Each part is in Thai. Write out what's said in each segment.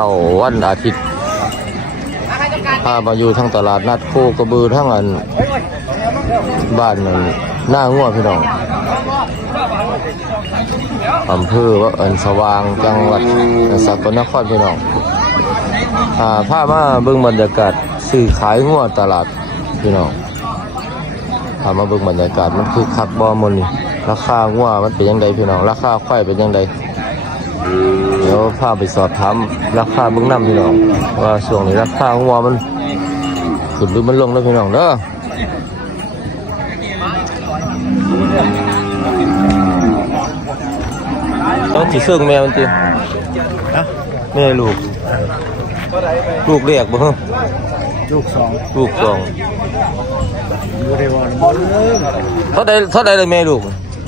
เต่าวันอาทิตย์พามาอยู่ทั้งตลาดนัดโคกระบือทั้งอันบ้านนั่นหน้าง่วพี่น้องอำเภอว่าอันสว่างจังหวัดสกลนครพี่น้องอ่าพามาเบิ่งบรรยากาศซื้อขายง่วตลาดพี่น้องพามาเบิ่งบรรยากาศมันคือคักบ่มนี่ราคาง่วมันเป็นยังไงพี่น้องราคาควายเป็นยังไง เดี๋ยวพาไปสอบถามราคาเบื้องน้ำพี่น้องว่าช่วงนี้ราคาหัวมันขึ้นหรือมันลงแล้วพี่น้องเด้อต้องจีเสื่องแม่มันจีนะแม่ลูก ลูกเรียกบ่ฮะลูกสองลูกสองอยู่ในวันเท่าใดเท่าใดเลยแม่ลูก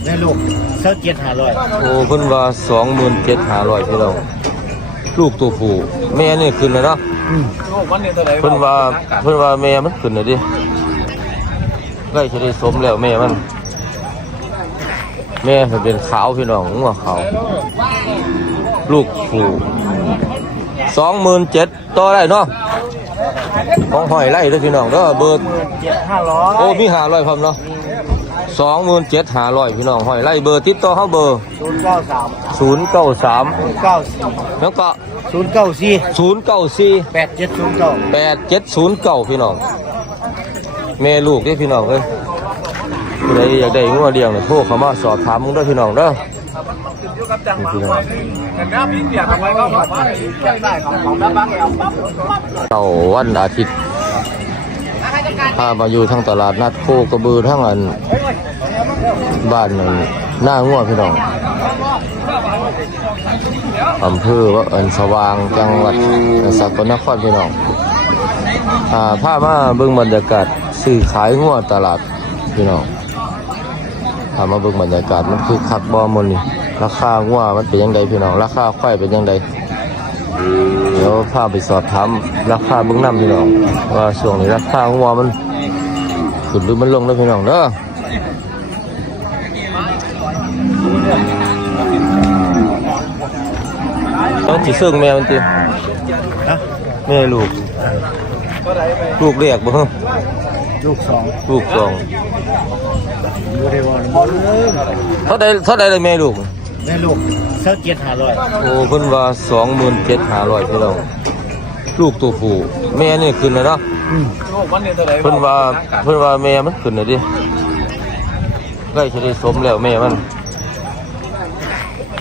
แม่ลูกเท่าเจ็ดห้าร้อยโอ้เพิ่นว่าสองหมื่นเจ็ดห้าร้อยพี่น้องลูกตัวผู้แม่นี่ขึ้นแล้วเนาะอืมเพิ่นว่าเพิ่นว่าแม่มันขึ้นแล้วดิใกล้จะได้สมแล้วแม่มัน แม่เพิ่นเป็นขาวพี่น้องงัวขาวลูกผู้สองหมื่นเจ็ดต่อได้เนาะของหอยไล่เด้วยพี่น้องเด้อเบอร์เจ็ดห้าร้อยโอ้มีหาร้อยพร้อมเนาะ สองหมื่นเจ็ดหาร้อยพี่น้องหอยไล่เบอร์ติดต่อเขาเบอร์ศูนย์เก้าสามศูนย์เก้าสามศูนย์เก้าสี่แล้วก็ศูนย์เก้าสี่ศูนย์เก้าสี่แปดเจ็ดศูนย์เก้าแปดเจ็ดศูนย์เก้าพี่น้องแม่ลูกนี่พี่น้องเอ้ยผู้ใดอยากได้งัวเลี้ยงเนี่ยโทรเข้ามาสอบถามมึงเด้อพี่น้องเด้อนี่พี่น้องเต่าวันอาทิตย์พามาอยู่ทั้งตลาดนัดโคกระบือทั้งอัน บ้านนั่นหน้างัวพี่น้องอำเภอว่าอันสว่างจังหวัดสกลนครพี่น้องอ่าพามาเบิ่งบรรยากาศซื้อขายงัวตลาดพี่น้องพามาเบิ่งบรรยากาศมันคือคักบ่มนนี่ราคางัวมันเป็นยังไงพี่น้องราคาควายเป็นยังไงเดี๋ยวพาไปสอบถามราคาเบิ่งน้ำพี่น้องว่าช่วงนี้ราคางัวมันขึ้นหรือมันลงแล้วพี่น้องเด้อ ต้องจีเสื่องแม่มันจีนะแม่ลูก ลูกเรียกบ่ฮะลูกสองลูกสองอยู่ในวันเท่าใดเท่าใดเลยแม่ลูกแม่ลูกเท่าเจ็ดห้าร้อยโอ้เพิ่นว่าสองหมื่นเจ็ดห้าร้อยพี่น้องลูกตัวผู้แม่นี่ขึ้นแล้วเนาะอืมเพิ่นว่าเพิ่นว่าแม่มันขึ้นแล้วดิใกล้จะได้สมแล้วแม่มัน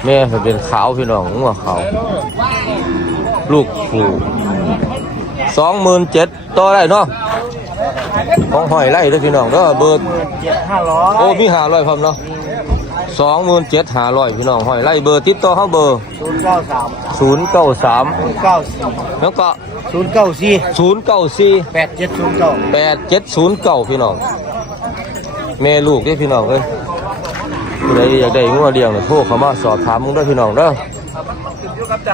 แม่เพิ่นเป็นขาวพี่น้องงัวขาวลูกผู้สองหมื่นเจ็ดต่อได้เนาะของหอยไล่เด้วยพี่น้องเด้อเบอร์เจ็ดห้าร้อยโอ้มีหาร้อยพร้อมเนาะสองหมื่นเจ็ดหาร้อยพี่น้องหอยไล่เบอร์ติดต่อเขาเบอร์ศูนย์เก้าสามศูนย์เก้าสามศูนย์เก้าสี่แล้วก็ศูนย์เก้าสี่ศูนย์เก้าสี่แปดเจ็ดศูนย์เก้าแปดเจ็ดศูนย์เก้าพี่น้องแม่ลูกนี่พี่น้องเอ้ย ผู้ใดอยากได้งัวเลี้ยงเนี่ยโทรเข้ามาสอบถามมึงเด้วยพี่น้องเด้อ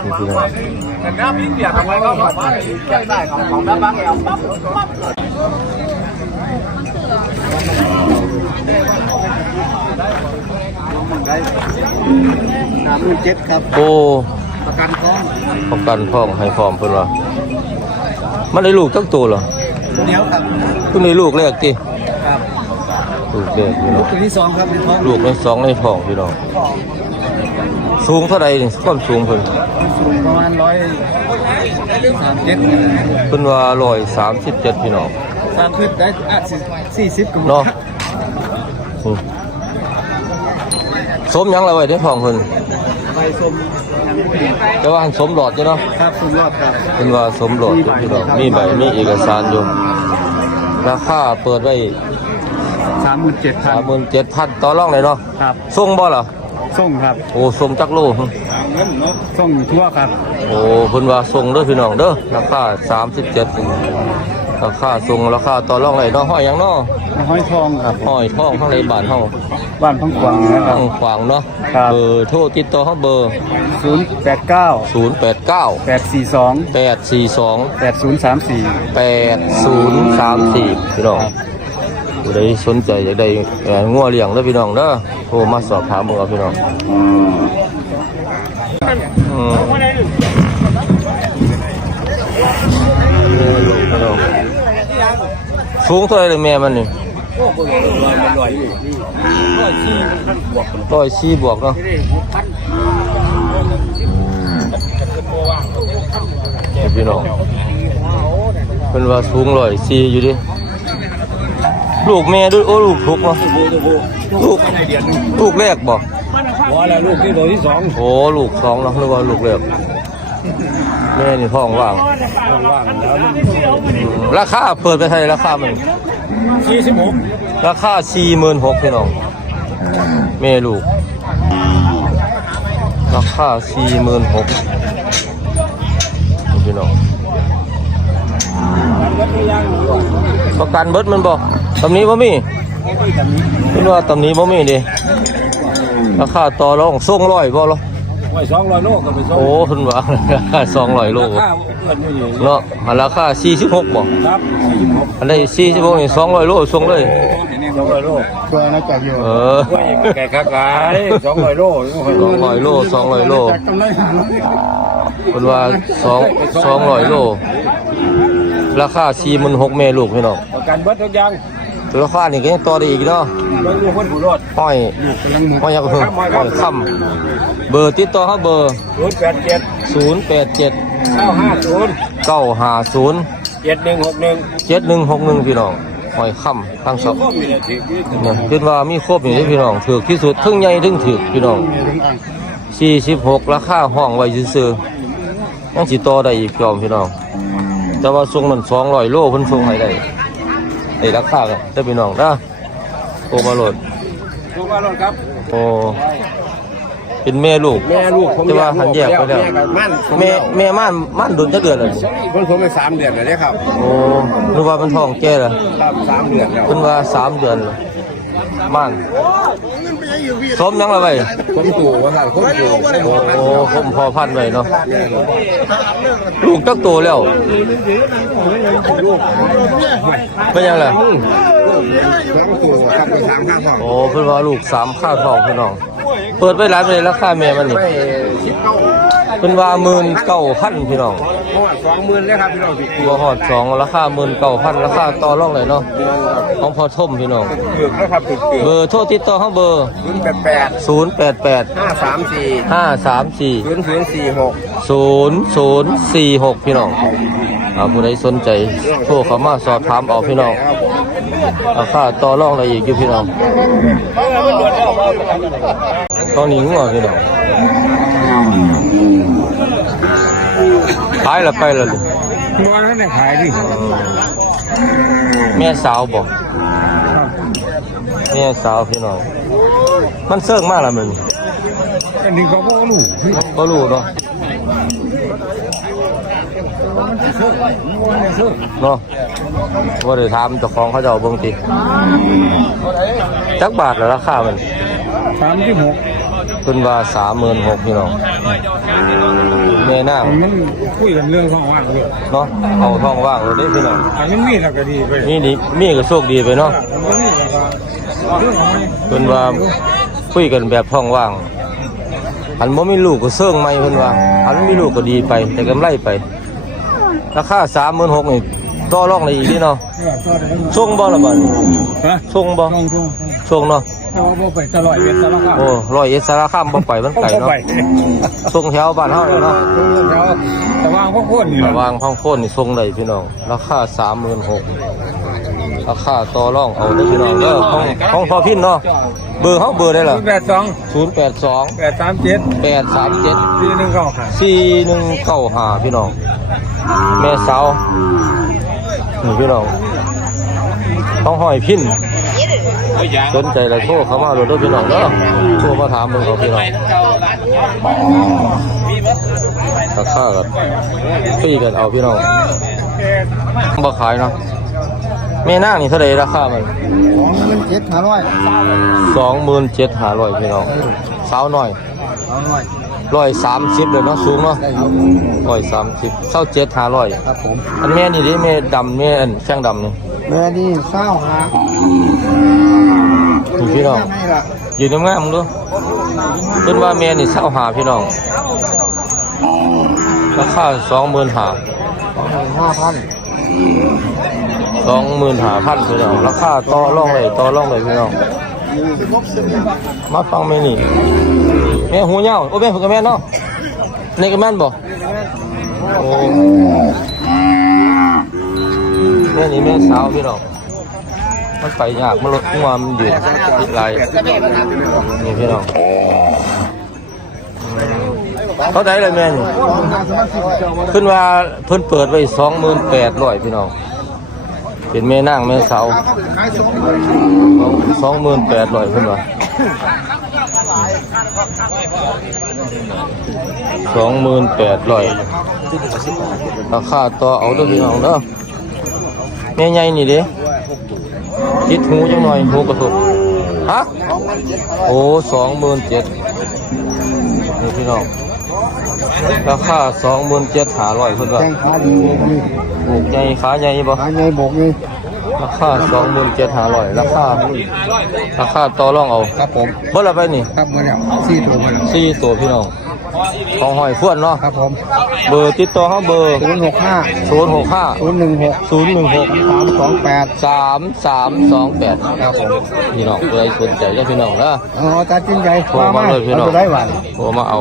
นี่พี่น้องสามหมื่นเจ็ดครับ โอ้ประกันท้องประกันพร้อมให้พร้อมเพิ่นว่ามันได้ลูกตั้งตัวเหรอเดี๋ยวครับเพิ่งได้ลูกแรกติครับ ลูกแรกพี่น้องตัวที่สองครับเป็นท้องลูกในสองในท้องพี่น้องสูงเท่าไรนี่ความสูงเพิ่นสูงประมาณร้อยสามเจ็ดเพิ่นว่าร้อยสามสิบเจ็ดพี่น้องสามขึ้นได้อะสี่สิบกับเนาะอืมสมหยังละไว้ในท้องเพิ่นใบสมแต่ว่าหันสมหลอดอยู่เนาะครับสุดยอดครับเพิ่นว่าสมหลอดอยู่พี่น้องมีใบมีเอกสารอยู่ราคาเปิดไว้ สามหมื่นเจ็ดคสารัมบหมื่นเจ็ดพันต่อรองเลยเนาะครับส่งบ่ล่ะส่งครับโอ้ส่งจักโลส่งทั่วครับ โอ้เพิ่นว่าส่งเด้อพี่น้องเด้อราคาสามสิบเจ็ดราคาส่งราคาต่อรองเลยเนาะห้อยหยังเนาะห้อยทองครับห้อยทองข้างในบ้านเฮาบ้านพังกวางนะครัทาบงขวางเนาะครับเบอร์โทรติดต่อเขาเบอร์ศูนย์แปดเก้า0 8 9แปดสี่สอง8 4 2แปดศูนย์สามสี่8 0 3 4พี่น้อง ผู้ใดสนใจอยากได้งัวเลี้ยงแล้วพี่น้องเด้ะโทรมาสอบถามเบิ่งเอพี่น้องอืมพี่น้องสูงเท่าไรเลยแม่มันนี่ลอยมัลอยซีบวกร้อยสี่บวกเนาะพันพี่น้องเป็นว่าสูงร้อยสี่อยู่ดิ ลูกแม่ด้วยโอ้ลูกทุกเนาะลูกลูกแรกบอกพอแล้วลูกที่ตัวที่สองโอ้ลูกสองเนาะหรือว่าลูกแรกแม่นี่ท้องว่าง ว่างแล้วอืมราคาเปิดไปเท่าไหร่ราคามันสี่สิบหกราคาสี่หมื่นหกพี่น้องแม่ลูก ราคาสี่หมื่นหกพี่น้องประกันเบิดมันบอก ตำนี้บ่มีเป็นว่าตำนี้บ่มีดิราคาต่อรองส่งร้อยบ่หรอไว้สองร้อยโลก็ไปส่งโอ้คุณว่าราคาสองร้อยโลข้าวเกินอยู่เนาะอันราคาสี่สิบหกบ่ครับสี่สิบหกอันนี้สี่สิบหกนี่สองร้อยโลส่งเลยสองร้อยโลตัวน่าจะอยู่เออไว้แก่ค้าขายสองร้อยโลสองร้อยโลสองร้อยโลจากกำไรหาร้อยเป็นว่าสองสองร้อยโลราคาสี่หมื่นหกเมลูกพี่น้องประกันเบิดทุกอย่าง ราคานี่ก็ยังต่อได้อีกเนาะเบิดลูกเบิดผู้รอดห้อยห้อยยังเพิ่มห้อยค่ำเบอร์ติดต่อเขาเบอร์ศูนย์แปดเจ็ดศูนย์แปดเจ็ดเก้าห้าศูนย์เก้าห้าศูนย์เจ็ดหนึ่งหกหนึ่งเจ็ดหนึ่งหกหนึ่งพี่น้องหอยค่ำทั้งสองก็มีแต่ถือที่เนี่ยคิดว่ามีครบอยู่ที่พี่น้องถือที่สุดทึ่งใหญ่ทึ่งถือพี่น้องสี่สิบหกราคาห้องไว้ซื่อๆยังสิต่อได้อีกจอมพี่น้อง แต่ว่าทรงมันสองร้อยโลเพิ่นทรงให้ได้ ได้ราคากันได้อพี่น้องนะโตมาโหลดลูกว่ารถครับโอ้เป็นแม่ลูกแม่ลูกผมแต่ว่าหันแยกไปแล้วมั่นแม่แม่ม่านม่านดุนจะเดือนเลยผมผมไปสามเดือนเลยครับโอ้นึกว่ามันท้องแก่ละครับสามเดือนแล้วเพิ่นว่าสามเดือนเลยม่าน สมยังละไว้ผมตู่ว่าครับผมตู่ผมตู่โอ้ผมพอพันไว้เนาะลูกตักโตแล้วลูกเป็นยังไงผมตู่ครับไปสามข้างห้องโอ้เพิ่นว่าลูกสามค่าทองพี่น้องเปิดไปหลายไปเลยราคาแม่มันนี่ไม่สิบเก้าเพิ่นว่าหมื่นเก้าพันพี่น้อง เพราะว่าสองหมื่นเลยครับพี่น้องพี่ตัวหอดสองราคาหมื่นเก้าพันราคาต่อรองเลยเนาะของพอท่มพี่น้องเกือบแล้วครับเกือบเกือบเบอร์โทรติดต่อเขาเบอร์ศูนย์แปดแปดศูนย์แปดแปดห้าสามสี่ห้าสามสี่ศูนย์ศูนย์สี่หกศูนย์ศูนย์สี่หกพี่น้องอ่าผู้ใดสนใจโทรเข้ามาสอบถามเอาพี่น้องราคาต่อรองอะไรอีกอยู่พี่น้องตอนนี้งัวพี่น้อง ขายและไปและลูกมอนั่นแหละขายดิแม่สาวบอกแม่สาวพี่น้องมันเซิ่งมากละมึงอันนี้ก็พ่อลูกก็รู้เนาะเนาะว่าได้ถามเจ้าของเขาจะเอาเบิ่งติจักบาทละราคามันสามที่หกเพิ่นว่าสามหมื่นหกพี่น้อง แม่นางมันคุยกันเรื่องของว่างเลยเนาะเอาท้องว่างเลยเด้พี่น้องอันนี้มีแล้วก็ดีไปมีนี่มีก็โชคดีไปเนาะมันมีแล้วก็เรื่องของมันเพิ่นว่าคุยกันแบบท้องว่างอันบ่มีลูกก็เสื่องใหม่เพิ่นว่าอันมีลูกก็ดีไป แต่กำไรไปราคา36,000นี่ต่อรองได้อีกนี่เนาะส่งบ่ล่ะบัดนี้ฮะส่งบ่ต้องต้องส่ งเนาะแต่ว่าบ่ไปตลอดเวลาแล้วก็โอ้ร้อยเอ็ดสารคามบ่ไปมันไกลเนาะไปส่งแถวบ้านเฮาเลยเนาะแต่ว่าพวกคนนี่ระวางพังโคนนี่ส่งได้พี่น้องราคา36,000ราคาต่อรองเอาเด้อพี่น้องเด้อของของพอพินเนาะเบอร์เฮาเบอร์ได้ล่ะแปดสอง082 แปดสามเจ็ด837 สี่หนึ่งเก้าค่ะสี่หนึ่งเก้าหาพี่น้อง แม่สาวนี่พี่น้องต้องหอยพิน สนใจแล้วโทรเข้ามาเลยด้วยพี่น้องเด้อโทรมาถามมึงเขาพี่น้องราคากันพี่กันเอาพี่น้องบ่ขายเนาะแม่นางนี่เท่าไหรราคามันของมันเจ็ดห้าร้อยสองหมื่นเจ็ดห้าร้อยพี่น้องสาวหน่อยเอาร้อยร้อยสามสิบเลยเนาะสูงเนาะได้ครับร้อยสามสิบเศร้าเจ็ดห้าร้อยครับผมอันแม่นี่ดิแม่ดำแม่อันแข้งดำนี่แม่นี่เศร้าห พี่น้องให้ละยืนงามๆมึงดูเพิ่นว่าแม่นี่เศร้าหาพี่น้องราคาสองหมื่นหาห้าพันสองหมื่นหาพันพี่น้องราคาต่อร่องเลยต่อร่องเลยพี่น้องมาฟังแม่นี่แม่หูเหย้าโอ้แม่ฝึกกับแม่เนาะนี่กับแม่นบ่โอ้แม่นี่แม่สาวพี่น้อง มันไปยากมันลดความนอยู่ติดไหลนี่พี่น้องเขาได้เลยแม่นี่ขึ้นว่าเพิ่นเปิดไว้สองหมื่นแปดร้อยพี่น้องเป็นแม่นั่งแม่เสาสองหมื่นแปดร้อยเพิ่นว่าสองหมื่นแปดร้อยราคาต่อเอาด้วยพี่น้องเด้อแม่ใหญ่นี่เด้ จิตหูจังหน่อยหูกระทบฮะโอ้สองหมื่นเจ็ดนี่พี่น้องราคาสองหมื่นเจ็ดหาร้อยเพิ่นว่าแข้งขาดีโบกนี่บุกใหญ่ขาใหญ่บ่ขาใหญ่โบกนี่ราคาสองหมื่นเจ็ดห้าร้อยราคาราคาต่อรองเอาครับผมเบ่ละไปนี่ครับมาแล้วสี่ตัวมาแล้วสี่ตัวพี่น้อง ของหอยพวนเนาะครับผม เบอร์ติดต่อเขาเบอร์ศูนย์หกห้าศูนย์หกห้าศูนย์หนึ่งหกศูนย์หนึ่งหกสามสองแปดสามสามสองแปดครับผมพี่น้องใครสนใจก็พี่น้องนะอ๋อตาจิ้นใหญ่โทรมาเลยพี่น้องเอาไปได้หวานโทรมาเอา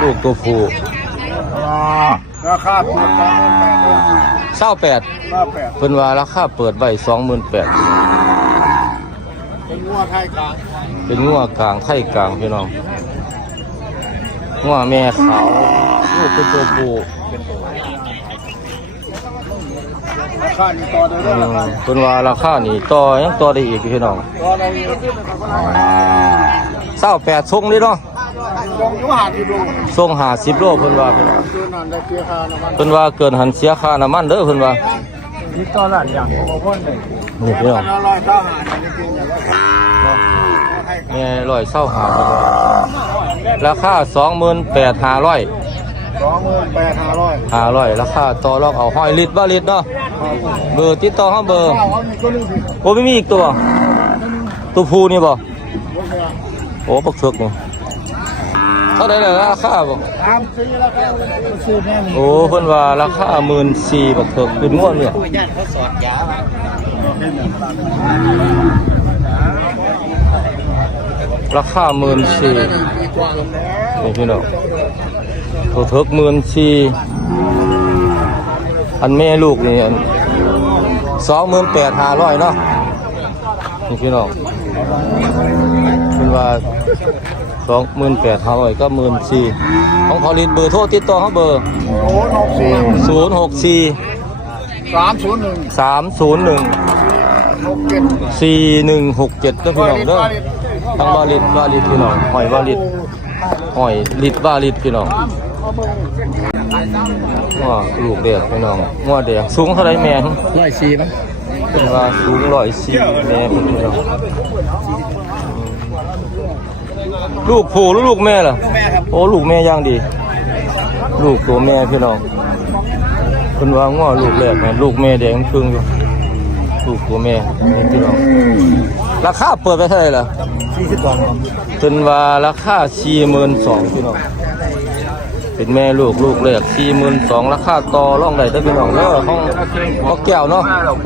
ลูกตัวผู้ราคาถูกสองหมื่นแปดเศร้าแปดห้าแปดเพิ่นว่าราคาเปิดไว้สองหมื่นแปดเป็นงัวไทยกลาง เป็นงัวกลางไทยกลางพี่น้อง งัวแม่ขาวลูกเป็นตัวผู้ราคานี่ต่อเด้ออืมเพิ่นว่าราคานี่ต่อยังต่อได้อีกพี่น้องต่อได้เศร้าแปดทรงนี่เนาะลงทรงหาสิบโลเพิ่นว่าเพิ่นว่าคือนั่นได้เสียค่าเพิ่นว่าเกินหันเสียค่าน้ำมันเด้อเพิ่นว่านี่ต่อนอย่างของพ่อเลยนี่พี่น้องยลอย่างว่าแม่ร้อยเศร้าหาเพิ่นว่า ราคาสองหมื่นแปดห้าร้อยสองหมื่นแปดห้าร้อยห้าร้อยราคาต่อรองเอาห้อยลิตรบ่ลิตรเนาะเบอร์ติดต่อเฮาเบอร์เอามีตัวนึงสิโอ้ไม่มีอีกตัวตัวผู้นี่บ่โอ้ปักเถือกนี่เท่าไหร่ล่ะราคาบ่ตามซื้อแล้วก็ซื้อแน่นี่โอ้เพิ่นว่าราคาหมื่นสี่บักเถิกเป็นง่วนเนี่ยราคาหมื่นสี่ นี่พี่น้องตัวเถิกหมื่นสี่อันแม่ลูกนี่สองหมื่นแปดห้าร้อยเนาะนี่พี่น้องเป็นว่าสองหมื่นแปดห้าร้อยก็หมื่นสี่ของพอลินเบอร์โทรติดต่อเขาเบอร์ศูนย์หกสี่สามศูนย์หนึ่งสามศูนย์หนึ่งสี่หนึ่งหกเจ็ดเด้อพี่น้องเด้อทั้งวาลิดวาลิดพี่น้องหอยวาลิด หอยลิดวาลิดพี่น้องว่าลูกเด็กพี่น้องว่าเด็กสูงเท่าไรแม่นร้อยสี่มั้งเป็นว่าสูงร้อยสี่แม่พี่น้องลูกผู้หรือลูกแม่ล่ะแม่ครับโอ้ลูกแม่ย่างดี ลูกตัวแม่พี่น้องเป็นว่าง้อลูกแรกแม่ลูกแม่แดงครึ่งอยู่ ลูกตัวแม่นี่พี่น้องราคาเปิดไปเท่าไหร่ล่ะสี่สิบสองเป็นว่าราคาสี่หมื่นสองพี่น้องเป็นแม่ลูกลูกแรกสี่หมื่นสองราคาต่อรองได้เด้อพี่น้องเด้อห้องห้องแก้วเนาะ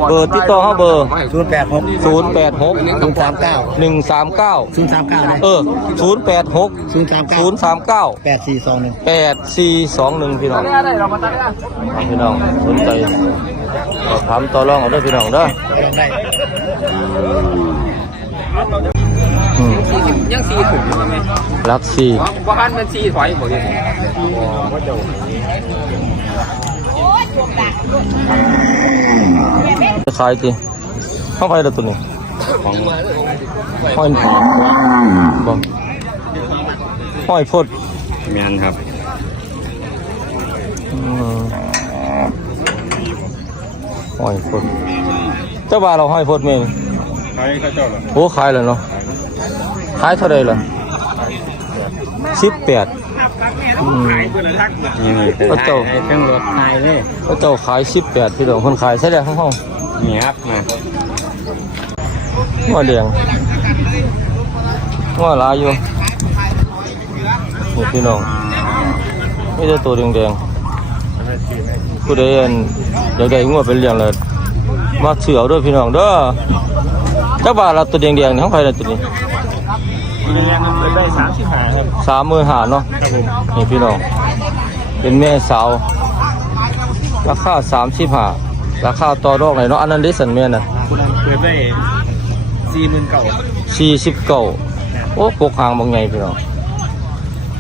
เบอร์ติดต่อเขาเบอร์ศูนย์แปดหกศูนย์แปดหกศูนย์สามเก้าหนึ่งสามเก้าศูนย์สามเก้าเออศูนย์แปดหกศูนย์สามเก้าศูนย์สามเก้าแปดสี่สองหนึ่งแปดสี่สองหนึ่งพี่น้องพี่น้องสนใจ สอบถามต่อรองเอาเด้อพี่น้องเด้อได้อืมยังซีถุงอยู่ไหมรักสี่ว่าหันมันซีถอยหมดเลยขายติเข้าไปแล้วตัวนี้ห้อยบ่ห้อยพดแมนครับอืม ห้อยพดเจ้าบ่าวเราห้อยพดเมนใครเขาเจ้าล่ะโอ้ขายแล้วเนาะขายเท่าไรล่ะสิบแปดอืมนี่พระเจ้าเครื่องรถไทยเลยพระเจ้าขายสิบแปดพี่น้องคนขายใช่แล้วข้างห้องนี่ครับมาหัวแดงหัวลายอยู่นี่พี่น้องนี่จะตัวแดง ผู้ใดอันอยากได้งัวเป็นเลี้ยงเลยมาเสือเอาเด้วยพี่น้องเด้อจักบาทละตัวแดงๆนี่ของใครละตัวนี้มีเงินเปิดได้สามสิบห้าครับสามหมื่นห้าเนาะครับผมนี่พี่น้องเป็นแม่สาวราคาสามสิบห้าราคาต่อรองไหนเนาะอันนั้นได้สันแม่น่ะคุณนั้นเปิดได้สี่หมื่นเก่าสี่สิบเก้าโอ้ปกหางบางไงพี่น้อง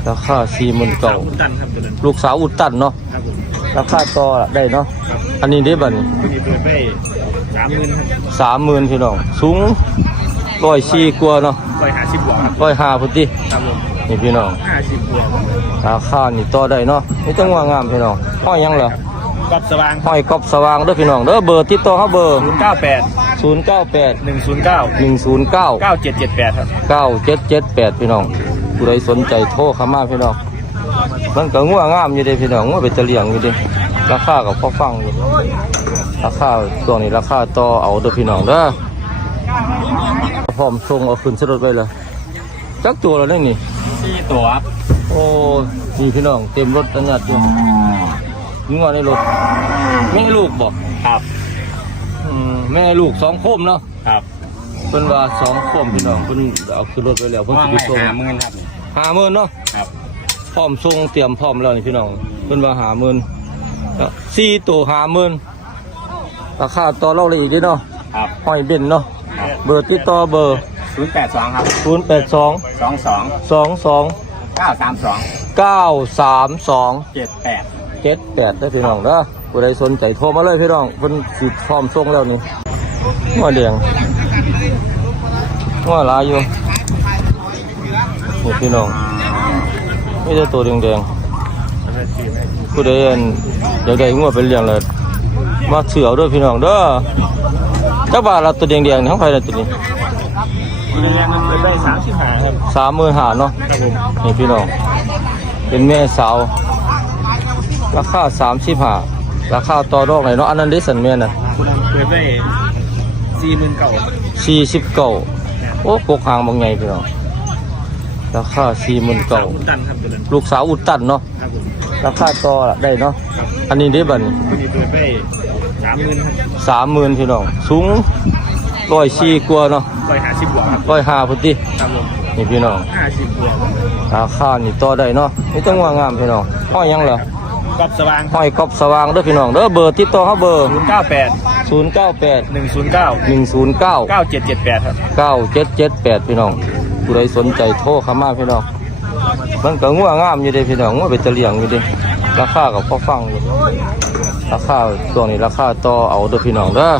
ราคาสี่หมื่นสาเก้ามคุณตันครับตัวนั้นลูกสาวอุดตันเนาะค รับผมราคาต่อได้เนาะครับอันนี้ได้บัดนี้มีเปิดได้สามหมื่นครับสามหมื่นพี่น้องสูงร้อยสี่กว่าเนาะร้อยห้าสิบบวกครับร้อยห้าพุทธิครับผมนี่พี่น้องห้าสิบบวกราคานี่ต่อได้เนาะนี่จังหวะงามพี่น้องห้อยหยังเหรอกับสว่างห้อยกอบสว่างเด้อพี่น้องเด้อเบอร์ติดต่อเขาเบอร์ศูนย์เก้าแปดศูนย์เก้าแปดหนึ่งศูนย์เก้าหนึ่งศูนย์เก้าเก้าเจ็ดเจ็ดแปดครับเก้าเจ็ดเจ็ดแปดพี่น้องผู้ใดสนใจโทรเข้ามาพี่น้อง มันก็งัวงามอยู่เด้พี่น้องงัวเป็นตะเลียงอยู่เด้ราคาก็พอฟังอยู่ราคาตัวนี้ราคาต่อเอาเด้อพี่น้องเด้อพร้อมส่งเอาขึ้นสรถไว้เลยจักตัวแล้วนี่นี่สี่ตัวโอ้นี่พี่น้องเต็มรถอันยัดอยู่งัวในรถแม่ลูกบอกครับอืมแม่ลูกสองโคมเนาะครับเพิ่นว่าสองโคมพี่น้องเพิ่นเอาขึ้นรถไปแล้วเพิ่นสิไปส่งหมื่นครับห้าหมื่นเนาะครับ พร้อมส่งเตรียมพร้อมแล้วนี่พี่น้องเพิ่นว่าหาหมื่นแล้วสี่ตัวหาหมื่นราคาต่อเราเลยอีกเด้เนาะครับห้อยเบนเนาะเบอร์ติดต่อเบอร์ศูนย์แปดสองครับศูนย์แปดสองสองสองสองสองเก้าสามสองเก้าสามสองเจ็ดแปดเจ็ดแปดได้อพี่น้องเด้อผู้ใดสนใจโทรมาเลยพี่น้องเพิ่นสิพร้อมส่งแล้วนี่หัวแดงหัวหลายอยู่นี่พี่น้อง ไม่ได้ตัวแดงๆผู้ใดอันอยากได้งัวเป็นเลี้ยงเลยมาเสือเอาเด้วยพี่น้องเด้อจักบาทละตัวแดงๆนี่ของใครละตัวนี้มีเงินเปิดได้สามสิบห้าครับสามหมื่นห้าเนาะครับผมนี่พี่น้อง เป็นแม่สาว ราคาสามสิบห้าราคาต่อรองไหนเนาะอันนั้นได้สันแม่น่ะคุณนั้นเปิดได้สี่หมื่นเก่าสี่สิบเก้าโอ้ปกหางบางไงพี่น้อง ราคาสี่หมื่นสาเก้ามคุณตันครับตัวนั้นลูกสาวอุดตันเนาะครับผมราคาต่อได้เนาะครับอันนี้ได้บัดนี้มีเปิดได้สามหมื่นครับสามหมื่นพี่น้องสูงร้อยสี่กว่าเนาะร้อยห้าสิบบวกครับร้อยห้าพุทธิครับผมนี่พี่น้องห้าสิบบวกราคานี่ต่อได้เนาะนี่จังหวะงามพี่น้องห้อยหยังเหรอกับสว่างห้อยกอบสว่างเด้อพี่น้องเด้อเบอร์ติดต่อเขาเบอร์ศูนย์เก้าแปดศูนย์เก้าแปดหนึ่งศูนย์เก้าหนึ่งศูนย์เก้าเก้าเจ็ดเจ็ดแปดครับเก้าเจ็ดเจ็ดแปดพี่น้อง ผู้ใดสนใจโทรเข้ามาพี่น้องมันก็งัวงามอยู่เด้พี่น้องงัวเป็นตะเลียงอยู่เด้ราคากับพ่อฟังอยู่ราคาตัวนี้ราคาต่อเอาเด้อพี่น้องเด้อ